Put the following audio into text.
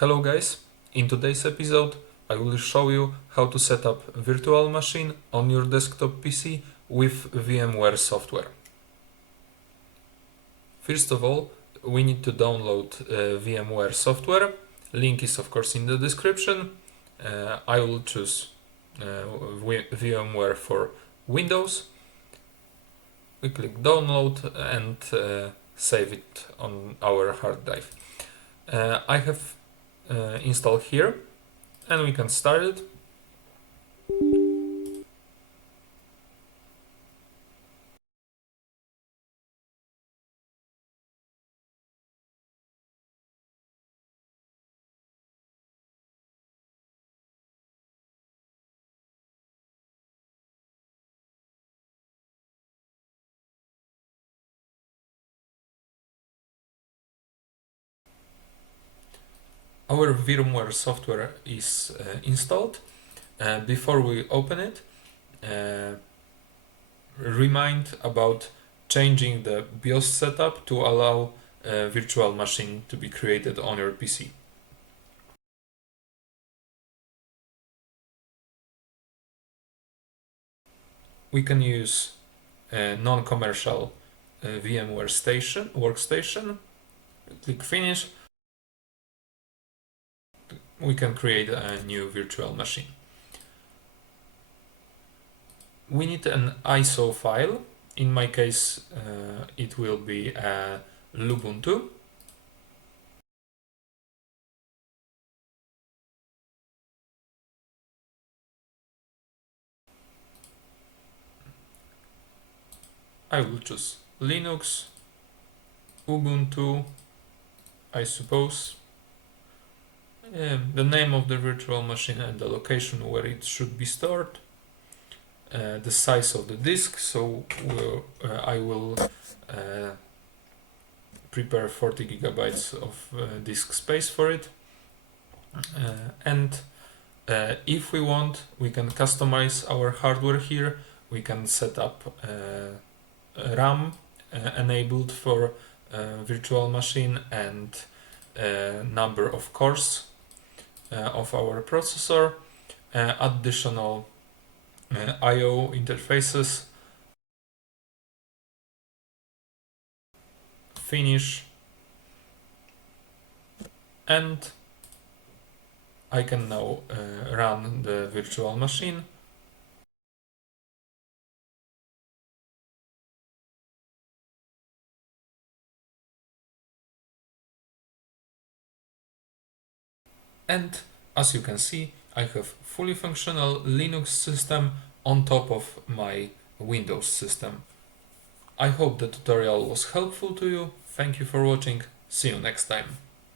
Hello guys, in today's episode I will show you how to set up a virtual machine on your desktop PC with VMware software. First of all, we need to download VMware software. Link is of course in the description. I will choose VMware for Windows. We click download and save it on our hard drive. I have installed here and we can start it. Our VMware software is installed. Before we open it, remind about changing the BIOS setup to allow a virtual machine to be created on your PC. We can use a non-commercial VMware workstation. Click Finish. We can create a new virtual machine. We need an ISO file. In my case, it will be a Lubuntu. I will choose Linux, Ubuntu, I suppose. The name of the virtual machine and the location where it should be stored. The size of the disk, so I will prepare 40 gigabytes of disk space for it. And if we want, we can customize our hardware here. We can set up RAM enabled for virtual machine and number of cores of our processor, additional I/O interfaces. Finish, and I can now run the virtual machine. And as you can see, I have fully functional Linux system on top of my Windows system. I hope the tutorial was helpful to you. Thank you for watching. See you next time.